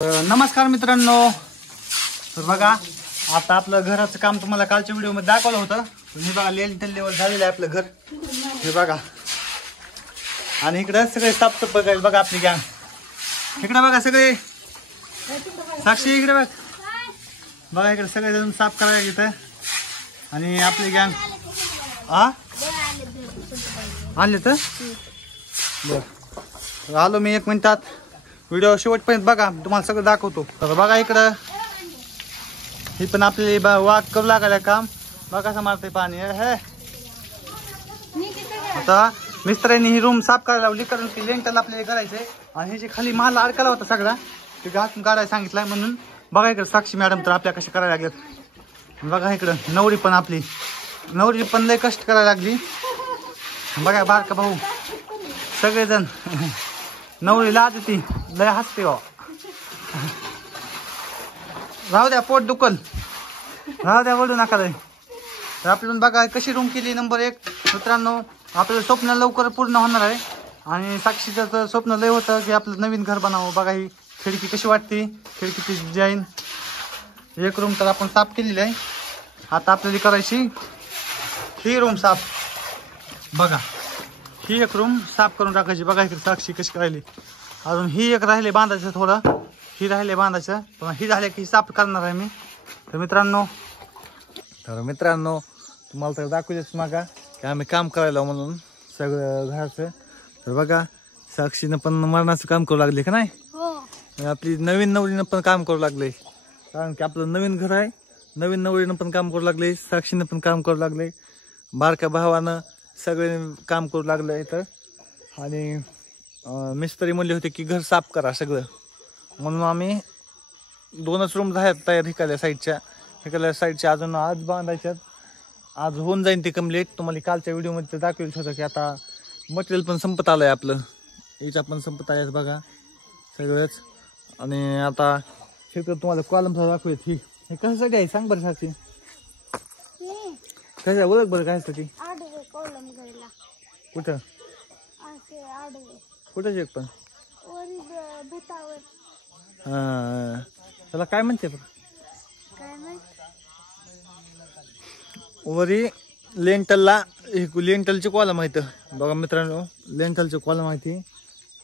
नमस्कार मित्रांनो, तर बघा आता आपलं घराचं काम तुम्हाला कालच्या व्हिडिओ मध्ये दाखवलं होतं. तुम्ही बघा लेवल झालेलं आहे आपलं घर, हे बघा. आणि इकडे सगळे साफसफाई करायला बघा आपली गँग. इकडे बघा सगळे, साक्षी इकडे बघ, बघा इकडे सगळे जण साफ करायला इथं. आणि आपली गँग आणले तर बर आलो मी 1 मिनिटात. व्हिडिओ शेवटपर्यंत बघा, तुम्हाला सगळं दाखवतो. तर बघा इकडं ही पण आपली वाघ करू लागायला काम. बघा कसं मारते पाणी हे. आता मिस्त्र्यांनी ही रूम साफ करायला लावली, कारण की लेंटल आपल्याला करायचंय. आणि हे जे खाली माल अडकला होता सगळा ते घासून काढायला सांगितलंय म्हणून. बघा इकडे साक्षी मॅडम तर आपल्या कशी करायला लागल्यात. बघा इकडं नवरी पण आपली, नवरी पण लय कष्ट करायला लागली. बघा बारका भाऊ सगळेजण. नवरी लाज ती लय हसते हो. राहू द्या, पोट दुखल, राहू द्या, वळू नका लय. तर आपल्याला बघा कशी रूम केली. नंबर 1 मित्रांनो, आपलं स्वप्न लवकर पूर्ण होणार आहे. आणि साक्षीचं तर स्वप्न लय होतं की आपलं नवीन घर बनावं. बघा ही खिडकी कशी वाटते, खिडकीची डिझाईन. एक रूम तर आपण साफ केलेली आहे. आता आपल्याला करायची ही रूम साफ. बघा ही एक रूम साफ करून टाकायची. बघा इकडे साक्षी कशी करायली. अजून ही एक राहिले बांधायचं, थोडं ही राहिले बांधायचं, पण ही झाल्या की साफ करणार आहे मी. तर मित्रांनो तुम्हाला तर दाखवलेच मागा की आम्ही काम करायला म्हणून सगळं घराचं. तर बघा साक्षीनं पण मरणाचं काम करू लागले का नाही. आपली नवीन नवरीनं पण काम करू लागले, कारण की आपलं नवीन घर आहे. नवीन नवरीनं पण काम करू लागले, साक्षीनं पण काम करू लागले, बारक्या भावानं सगळे काम करू लागले इथं. आणि मिस्त्री म्हणले होते की घर साफ करा सगळं, म्हणून आम्ही 2च रूम आहेत तयार हिकाल्या साईडच्या अजून आज बांधायच्यात. आज होऊन जाईन ते कम्प्लीट. तुम्हाला कालच्या व्हिडिओमध्ये दाखवलं होतं की आता मटेरियल पण संपत आलंय, आपलं याच्या पण संपत आहे बघा सगळंच. आणि आता हे तर तुम्हाला कॉलम दाखवूयात. ही हे कशासाठी आहे सांग बरं साक्षी, कशा ओळख बरं काय कुठं कुठं शेक पण हा त्याला काय म्हणते वरी लेंटलला लेंटलचे कॉलम माहिती. बघा मित्रांनो लेंटलचे कॉलम माहिती.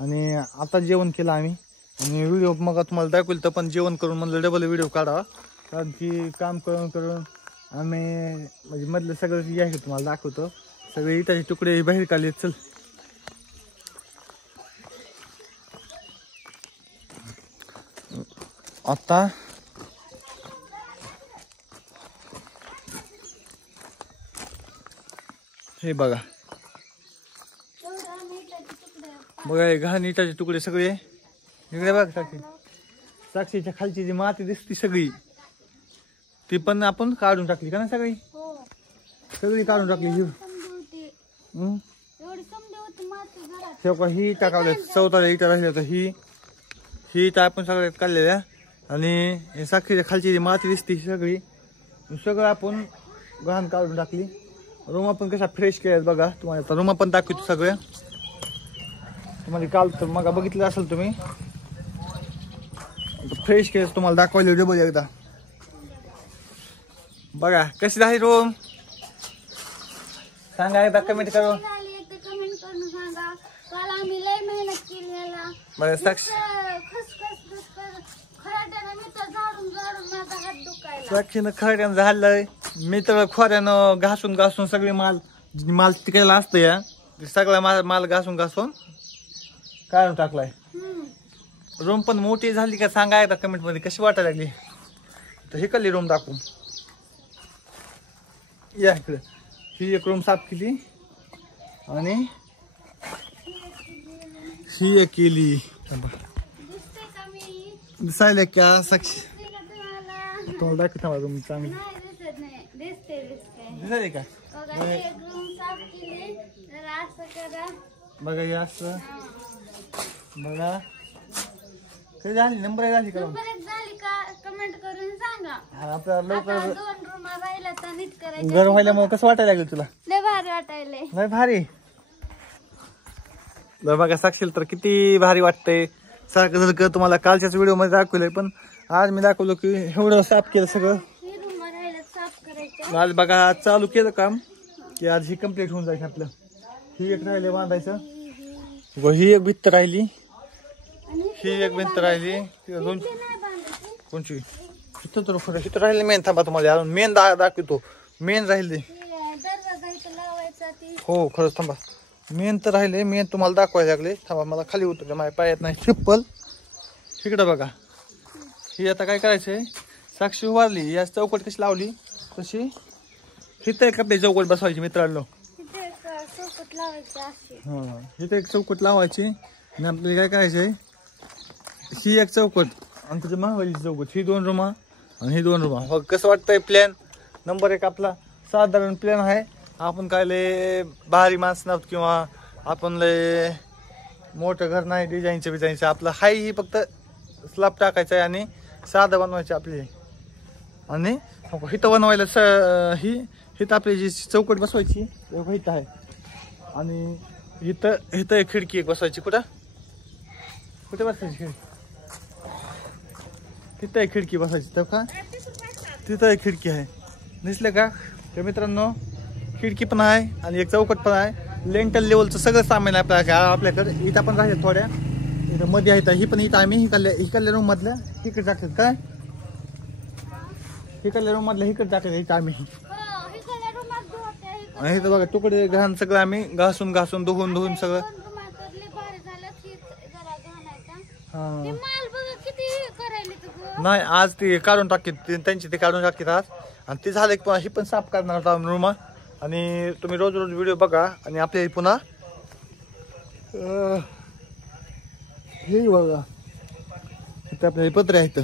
आणि आता जेवण केलं आम्ही आणि व्हिडिओ मग तुम्हाला दाखवलं तर पण जेवण करून म्हणलं डबल व्हिडिओ काढावा, कारण की काम करून आम्ही म्हणजे मधलं सगळं हे आहे तुम्हाला दाखवतो. सगळे इटाचे तुकडे बाहेर काढले. चल आता हे बघा हे घाण इटाचे तुकडे सगळे इकडे बघ. साक्षीच्या खालची जी माती दिसती सगळी ती पण आपण काढून टाकली का ना, सगळी काढून टाकली. ही टाकावल्या 14 इटा राहिल्या तर ही इटा आपण सगळ्यात काढलेल्या. आणि हे साक्षीच्या खालची जी माती दिसती सगळं आपण घाण काढून टाकली. रूम आपण कशा फ्रेश केल्यात बघा. तुम्हाला रूम आपण दाखवतो सगळं. तुम्हाला काल तर मग बघितलं असेल तुम्ही, फ्रेश केलं तुम्हाला दाखवायला डबल एकदा. बघा कशी झाली रूम सांगा एकदा कमेंट करून. बघा साक्षीनं खराट्यानं झालंय, मी तर खोऱ्यानं घासून सगळे माल तिकडला असतं या सगळा माल घासून काढून टाकलाय. रूम पण मोठी झाली का सांगा एकदा कमेंट मध्ये कशी वाटायला लागली. तर हे कल्ली रूम दाखवू या इकडे. ही एक रूम साफ केली आणि ही एक केली. दिसायला का साक्षी तुम्हाला दाखवता रूम चांगली दिसायला का. बघा हे असं बघा कधी झाली नंबर झाली का कमेंट करून सांगा. आपल्याला लवकर घर व्हायल्यामुळे कसं वाटायला लागलं तुला. लय भारी वाटायलंय, लय भारी. बघा साक्षीला तर किती भारी वाटतंय. सारखं सारखं तुम्हाला कालच्याच व्हिडिओ मध्ये दाखवलंय, पण आज मी दाखवलं की एवढं साफ केलं सगळं. आज बघा आज चालू केलं काम की आज ही कम्प्लीट होऊन जायचं आपलं. ही एक राहिले बांधायचं, व ही एक भिंत राहिली, ही एक भिंत राहिली, दोन कोणची इथं तर खरं इथं राहिले मेन. थांबा तुम्हाला अजून मेन दाखवतो. मेन राहिले हो खरंच. थांबा मेन तर राहिले, मेन तुम्हाला दाखवायला लागले. थांबा मला खाली उतरलं, माझ्या पायात नाही चप्पल. इकडं बघा, ही आता काय करायचंय, साक्षी उभारली या चौकट कशी लावली तशी इथं एक आपली चौकट बसवायची मित्रांनो. हा इथं एक चौकट लावायची आणि आपल्याला काय करायचंय, ही एक चौकट आणि त्याच्या मागवायची चौकट, ही 2 रुमा आणि ही 2 रुमा. मग कसं वाटतंय प्लॅन नंबर 1 आपला साधारण प्लॅन आहे. आपण काय लय भारी माणसं नव्हतं किंवा आपण लय मोठं घर नाही डिझाईनचं बिझाईनचं. आपलं हाय ही फक्त स्लॅब टाकायचं आहे आणि साधं बनवायचं आपली. आणि हिथं बनवायला हिथं आपली जी चौकट बसवायची हिथं आहे आणि इथं एक खिडकी एक बसवायची. कुठं बसवायची खिडकी, तिथं एक खिडकी बसवायची. तर का तिथं एक खिडकी आहे दिसलं का तर मित्रांनो, खिडकी पण आहे आणि एक चौकट पण आहे. लेंटल लेवलचं सगळं सामान आहे आपल्याकडे. इथं पण राहिले थोड्या, इथं मध्ये आहेत. ही पण इथं आम्ही इकडल्या रूम मधल्या इकडे टाकतात. काय इकडल्या रूम मधल्या इकडे टाकतात इथं आम्ही. आणि इथं बघा तुकडे घाण सगळं आम्ही घासून धुवून सगळं. नाही आज ते काढून टाकतात त्यांची, ते काढून टाकतात आज. आणि ते झालं की ही पण साफ करणार होता रूम. आणि तुम्ही रोज व्हिडिओ बघा. आणि आपल्या पुन्हा हे बघा इथं आपल्या पत्रे आहेत,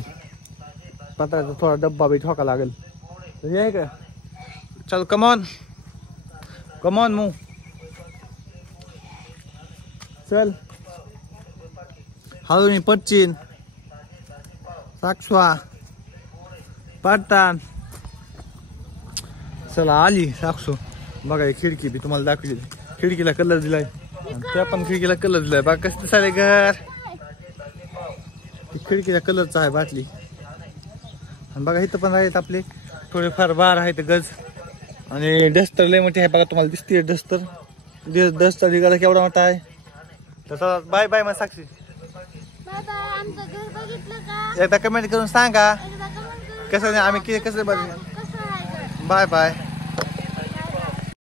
पत्र्याचा थोडा डब्बा बी ठोका लागेल. हे का चल कमॉन मूव चल हळू. मी पटचीन साक्षवा पडतान. चला आली साक्षू. बघा खिडकी बी तुम्हाला दाखवली, खिडकीला कलर दिलाय आणि त्या पण खिडकीला कलर दिलाय. बघा कसं सारे घर खिडकीला कलरचा आहे बाटली. आणि बघा इथं पण आहेत आपले थोडेफार बार आहेत गज. आणि डस्टर लय मोठी आहे बघा, तुम्हाला दिसते डस्टर निघाला केवढा मोठा आहे. तर बाय बाय मग साक्षी. एकदा कमेंट करून सांगा कसं आम्ही कसं बघ. Bye bye.